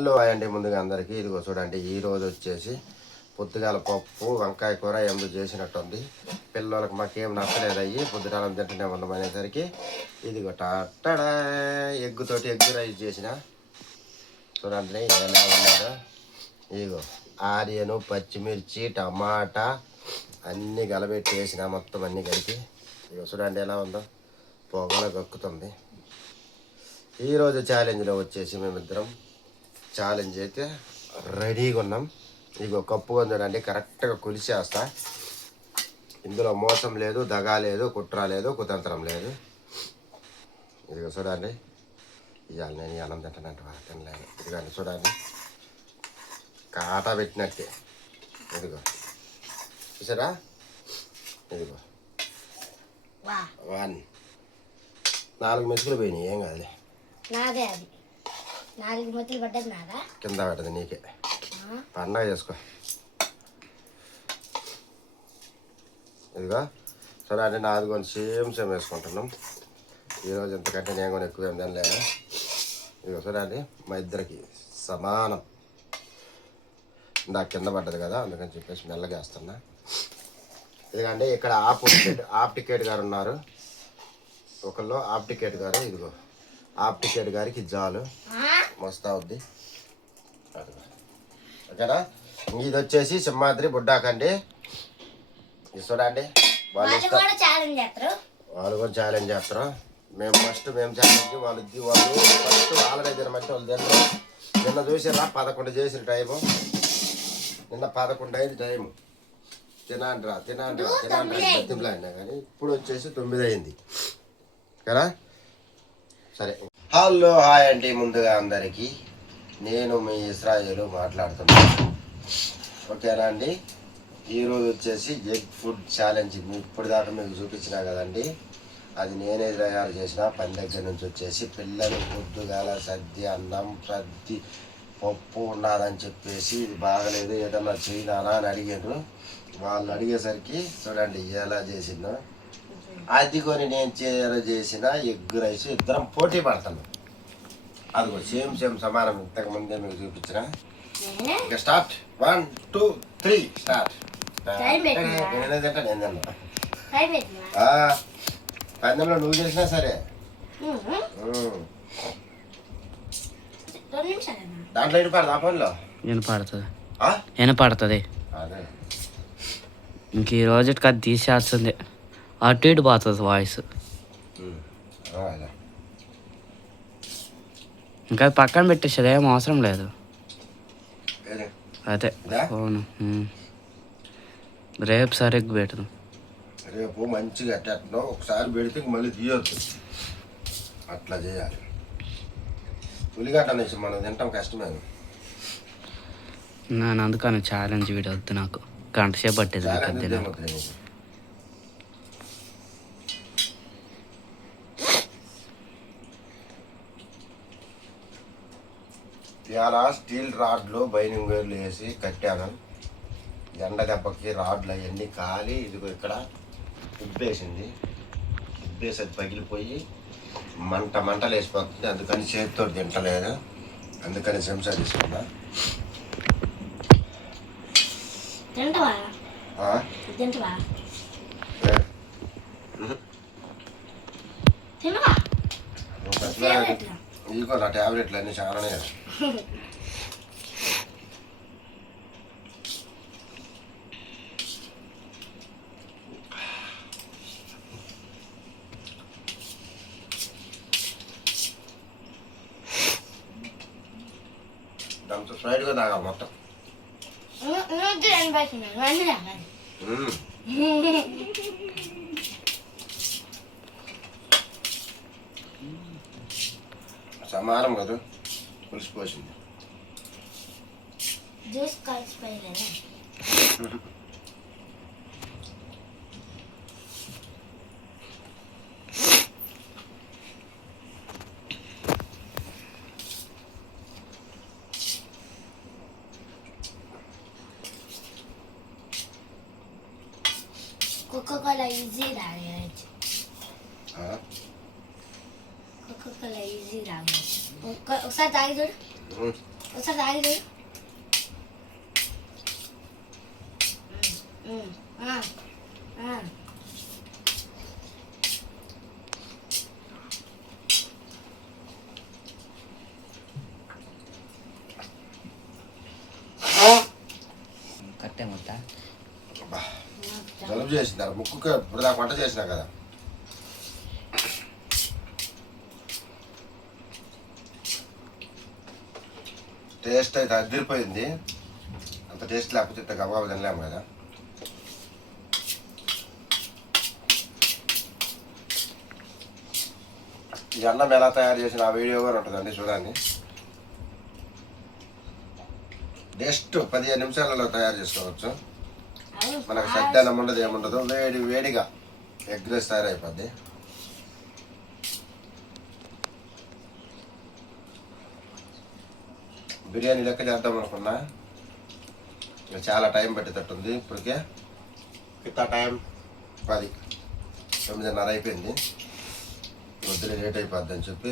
Hello అండి, ముందుగా అందరికీ ఇదిగో చూడండి. ఈరోజు వచ్చేసి పొద్దుగాల పప్పు వంకాయ కూర ఎందు చేసినట్టుంది. పిల్లలకి మాకేం నచ్చలేదు, అయ్యి పొద్దుగాలం తింటూనే ఉన్నాం అనేసరికి ఇదిగో టట్టడా ఎగ్గుతోటి ఎగ్గు రైస్ చేసిన. చూడండి ఎలా ఉన్నారో. ఇదిగో ఆనియను, పచ్చిమిర్చి, టమాటా అన్నీ గలబెట్టి వేసిన, మొత్తం అన్నీ కలిపి. ఇదిగో చూడండి ఎలా ఉందో, పొగల గక్కుతుంది. ఈరోజు ఛాలెంజ్లో వచ్చేసి మేమిద్దరం ఛాలెంజ్ అయితే రెడీగా ఉన్నాం. ఇగో కప్పుగా చూడండి, కరెక్ట్గా కొలిచేస్తా. ఇందులో మోసం లేదు, దగా లేదు, కుట్ర లేదు, కుతంత్రం లేదు. ఇదిగో చూడండి, ఇవాళ నేను ఈ అన్నం తింటానంటే వాళ్ళు తినలేదు. ఇదిగోండి చూడండి, కాటా పెట్టినట్టే. ఇదిగో చూసారా, ఇదిగో 1 4 మెతుకులు పోయినాయి, ఏం కాదులే. నాదే అది 4 మెతుకులు పడ్డది, నాదా కింద పడ్డది నీకే. పండగ చేసుకో. ఇదిగో చూడండి, నాది కొన్ని సేమ్ వేసుకుంటున్నాం ఈరోజు. ఎంతకంటే నేను కూడా ఎక్కువ ఏం తినలేదు. ఇదిగో చూడండి, మా ఇద్దరికి సమానం. ఇందాక కింద పడ్డది కదా, అందుకని చెప్పేసి మెల్లగా వేస్తున్నా. ఎందుకంటే ఇక్కడ ఆఫ్ టికెట్ గారు ఉన్నారు, ఒకళ్ళు ఆఫ్ టికెట్ గారు. ఇదిగో ఆఫ్ టికెట్ గారికి జాలు మస్తు అవుద్ది. ఓకేనా. ఇది వచ్చేసి సింహాద్రి బుడ్డాకండి. ఇది చూడండి, వాళ్ళు కూడా ఛాలెంజ్ చేస్తారు. మేము ఛాలెంజ్, వాళ్ళు ఫస్ట్ వాళ్ళనే తినమంటే వాళ్ళు తినరు. నిన్న చూసారా 11 చేసిన టైము, నిన్న 11 అయింది టైము. తినండ్రా బతింపులు అయినా కానీ ఇప్పుడు వచ్చేసి 9 అయింది కదా. సరే, హలో హాయ్ అండి. ముందుగా అందరికీ నేను మీ ఇస్రాయేలు మాట్లాడుతున్నాను. ఓకేనా అండి. ఈరోజు వచ్చేసి ఎగ్ ఫుడ్ ఛాలెంజ్ ఇప్పుడు దాకా మీకు చూపించినా కదండి, అది నేనే తయారు చేసిన. పని దగ్గర నుంచి వచ్చేసి పిల్లలు పొద్దుగాల అన్నం సద్ది పప్పు ఉన్నదని చెప్పేసి ఇది బాగలేదు, ఏదన్నా చేయనానా అని అడిగారు. వాళ్ళు అడిగేసరికి చూడండి ఎలా చేసిందో. అది కొని నేను చేసిన ఎగ్ రైస్ ఇద్దరం పోటీ పడతాను. అది కూడా సేమ్ సమానం. ఇంతకు ముందే మీకు చూపించిన. ఇక స్టార్ట్. 1 2 3 స్టార్ట్. నేను తిన్నా పందెంలో నువ్వు చేసినా సరే. దాంట్లో వినపడదు, ఆ పనిలో వినపడుతుంది. అదే ఇంక ఈ రోజుకి అది తీసేస్తుంది, అటు ఇటు పోతుంది వాయిస్. ఇంకా పక్కన పెట్టేసేది ఏం అవసరం లేదు. అదే ఫోను రేపు సరిగ్గా పెట్టదు. రేపు మంచిగా అట్టలో ఒకసారి పెడితే మళ్ళీ తీయొద్దు, అట్లా చేయాలి. ఉల్లిగడ్డ అనేసి మనం తింటాం కష్టమే. నేను అందుకని ఛాలెంజ్ వీడియో వద్దు, నాకు గంట సేపు పట్టేది. ఇవాళ స్టీల్ రాడ్లు బైనింగ్ వేర్లు వేసి కట్టాను. ఎండ దెబ్బకి రాడ్లు అవన్నీ కాలి ఇదిగో ఇక్కడ ఉబ్బేసింది. ఉబ్బేసి అది పగిలిపోయి మంటలు వేసిపోతుంది. అందుకని చేతితో తింటలేదు, అందుకని చెంచా తీసుకున్నా. ఇదిగో నా ట్యాబ్లెట్లు అన్నీ చాలానే. దాంతో స్ప్రైట్గా తాగాలి మొత్తం. సమానం కదా, పులిసిపోసింది. జ్యూస్ కలిసిపోయలేదా? Coca-Cola easy తాగేయచ్చు. Coca-Cola easy తాగేయచ్చు. ఒకసారి తాగి చూడు. ఒకసారి తాగి కట్టే ముట్ట జలుబు చేసినారు ముక్కుకి ఇప్పుడు దాకా వంట చేసినా కదా. టేస్ట్ అయితే అదిరిపోయింది. అంత టేస్ట్ లేకపోతే ఇంత గబగబా తినలేము కదా. ఈ అన్నం ఎలా తయారు చేసిన ఆ వీడియో కూడా ఉంటుందండి, చూడండి. జస్ట్ 15 నిమిషాలలో తయారు చేసుకోవచ్చు. మనకు సద్దన్నం ఉండదు, ఏముండదు. వేడిగా ఎగ్ రైస్ తయారైపోద్ది. బిర్యానీ లెక్క చేద్దాం అనుకున్నా, చాలా టైం పట్టేటట్టుంది. ఇప్పటికే ఇంత టైం 10, 9:30 అయిపోయింది. వద్దులే లేట్ అయిపోద్ది అని చెప్పి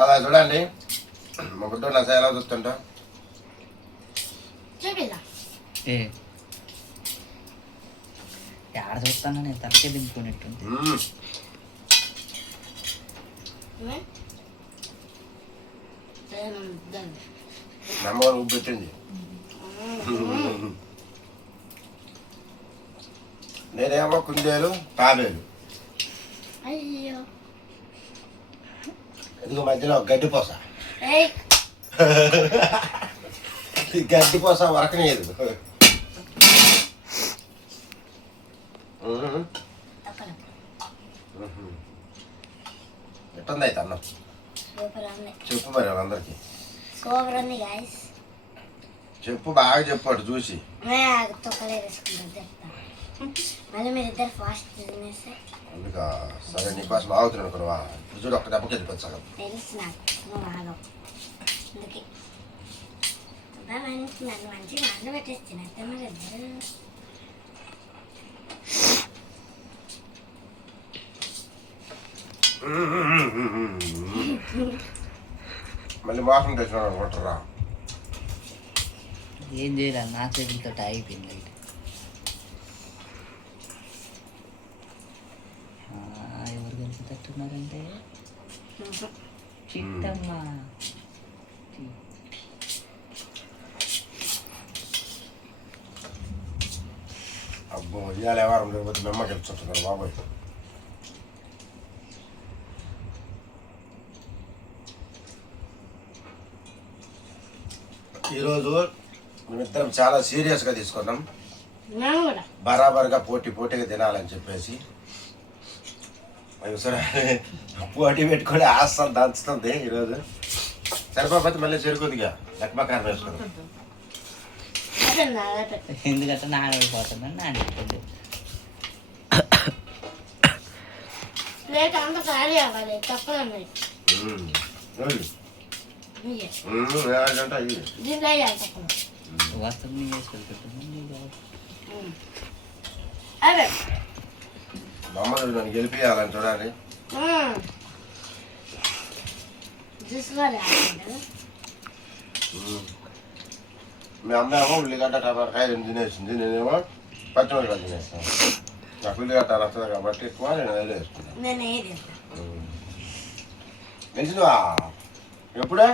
అలా చూడండి. మా బుడ్డ నా ఎలా చూస్తుంటా ఆడ చూస్తాను నేను తలకే దింపుకునేట్టు. నమ్మకం ఉబ్బెట్టింది. నేనేమో కుందేలు తాబేలు. అయ్యో ఇదిగో మధ్యలో గడ్డిపోస. ఈ గడ్డిపోస వరకనేది. ఎట్టుంది అయితే అన్నం? చెప్పు మరి వాళ్ళందరికి. సూపర్ ఉంది గాయ్స్. చెప్పు, బాగా చెప్పు అటు చూసి. మళ్ళీ మీరు ఇద్దరు ఫాస్ట్ తినేస్తే అందుక సరే నీకోసం ఆగుతున్నాను అనుకున్నావా? ఇప్పుడు చూడు, ఒక్క దెబ్బకి వెళ్ళిపోతుంది సగం. తెలుసు నాకు, నువ్వు ఆగవు. అందుకే నన్ను మంచిగా మంట పెట్టేస్తాను అయితే మరి ఇద్దరు. మళ్ళీ మోసం తెచ్చినాడు అనుకుంటారా? ఏం చేయాలి, నా చేతులతో అయిపోయింది లైట్. ఎవరు కలిసినట్టున్నారంటే చిట్టమ్మ. అబ్బో, ఇవాళ ఎవరు లేకపోతే మెమ్మ గెలుచుంటున్నారు బాబాయ్. ఈరోజు మేమిద్దరం చాలా సీరియస్గా తీసుకున్నాం. బరాబర్గా పోటీగా తినాలని చెప్పేసి సరే పోటీ పెట్టుకొని ఆస్తాం దంచుతుంది ఈరోజు. సరిపోతే మళ్ళీ చెరుకుదిగా లెక్కకారం వేసుకుందాం. ఎందుకంటే నానబడిపోతుందని నానబెట్టింది. వస్తుంది మమ్మల్ని నన్ను గెలిపియాలని చూడాలి. మీ అమ్మ ఏమో ఉల్లిగడ్డ టమాటకాయ తినేసింది, నేనేమో పచ్చిమిరకాయలు తినేస్తాను. నాకు ఉల్లిగడ్డ నచ్చదు కాబట్టి ఎక్కువ నేను ఏదో వేసుకున్నాను. గెలిచినవా ఎప్పుడే?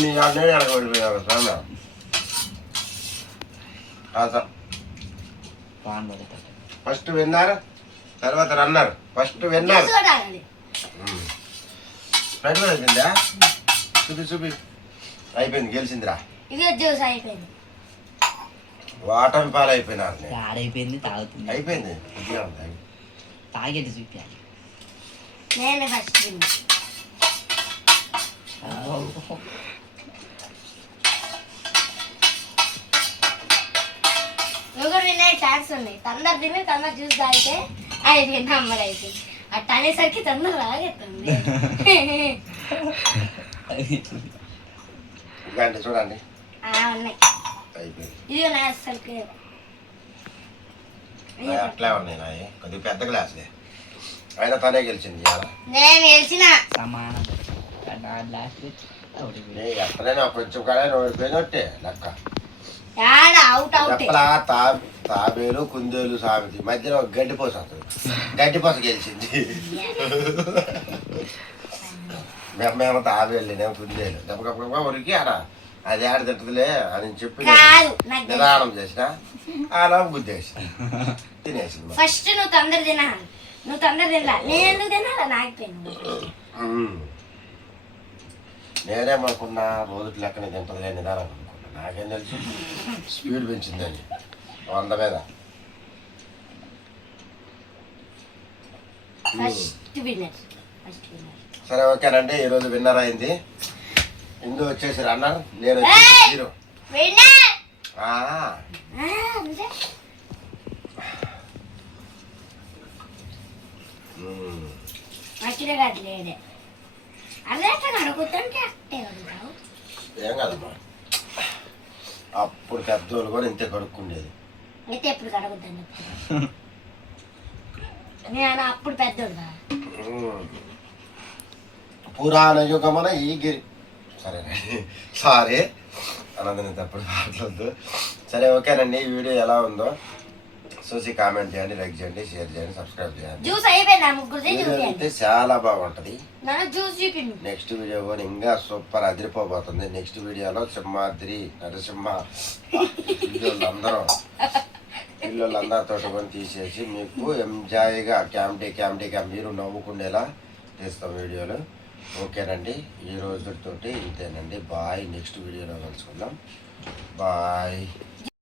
నీ అన్నీ అడగబడిపోయావు సామె. ఫస్ట్ విన్నారు, తర్వాత రన్నారు. ఫస్ట్ విన్నారు. ఫ్రైడ్ కూడా అయిపోయిందా? చూపి అయిపోయింది, గెలిచిందిరా. వాటమి పాలు అయిపోయినారు. ఆడైపోయింది, తాగుతుంది. అయిపోయింది, తాగేది చూపించాలి. నేనే ఫస్ట్ తిన్నా. నువ్వు కూడా వినే ఛాన్స్ ఉంది. తొందర తిని తొందర జ్యూస్ తాగితే అయిపోయింది అమ్మడు అయిపోయింది. అట్ట అనేసరికి తొందర రాగెత్తుంది. ఇలాంటి చూడండి ఉన్నాయి. అయిపోయింది. ఇది నా అసలుకి అట్లే ఉన్నాయి నాయి కొద్దిగా పెద్ద గ్లాసులే అయినా తనే గెలిచింది ఇవాళ. నేను గెలిచిన. సమానం నా గ్లాస్ ఎక్కడైనా కొంచెం కానీ ఓడిపోయినట్టే లెక్క. Out out. చెప్పలా తాబేలు కుందేలు సామెతి మధ్యలో గడ్డిపోస వస్తుంది. గడ్డిపోస గెలిచింది. మేము తాబేలు నేను కుందేలు గప్ప ఉరికి ఆడ అది ఆడ తింటదిలే అని చెప్పి నిదానం చేసిన అలా గుద్దేసిన తినేసింది. ఫస్ట్ నువ్వు తొందర తినా. నువ్వు తొందర తినలా. నేను ఎందుకు తినాలా? నాగిపోయాను. నేనేమనుకున్నా రోజుకి లెక్కన తింటదిలే నిదానం అనుకున్నా. నాకేం తెలుసు స్పీడ్ పెంచిందని 100 మీద. First winner. సరే ఓకేనండి, ఈరోజు విన్నర్ అయింది. ఇందు వచ్చేసి రన్నర్, నేను వచ్చేసి హీరో. ఏం కదమ్మా, అప్పుడు పెద్దోళ్ళు కూడా ఇంతే కడుక్కుండేది. అయితే ఎప్పుడు కడగొద్దని నేను అప్పుడు పెద్దోడు. పురాణ యుగమన ఈ గిరి. సరేనండి, సారీ అనందని తప్పుడు మాట్లాడద్దు. సరే ఓకేనండి, ఈ వీడియో ఎలా ఉందో చూసి కామెంట్ చేయండి, లైక్ చేయండి, షేర్ చేయండి, సబ్స్క్రైబ్ చేయండి. జ్యూస్ అయిపోయింది. ముగ్గురు అయితే చాలా బాగుంటది. జ్యూస్ చూపిండు. నెక్స్ట్ వీడియో కూడా ఇంకా సూపర్ అదిరిపోబోతుంది. నెక్స్ట్ వీడియోలో సింహాద్రి నరసింహ పిల్లలందరితో కూడా తీసేసి మీకు ఎంజాయ్గా క్యామ్డీ మీరు నవ్వుకునేలా తీస్తాం వీడియోలు. ఓకేనండి, ఈ రోజుతోటి ఇంతేనండి. బాయ్. నెక్స్ట్ వీడియోలో కలుసుకుందాం. బాయ్.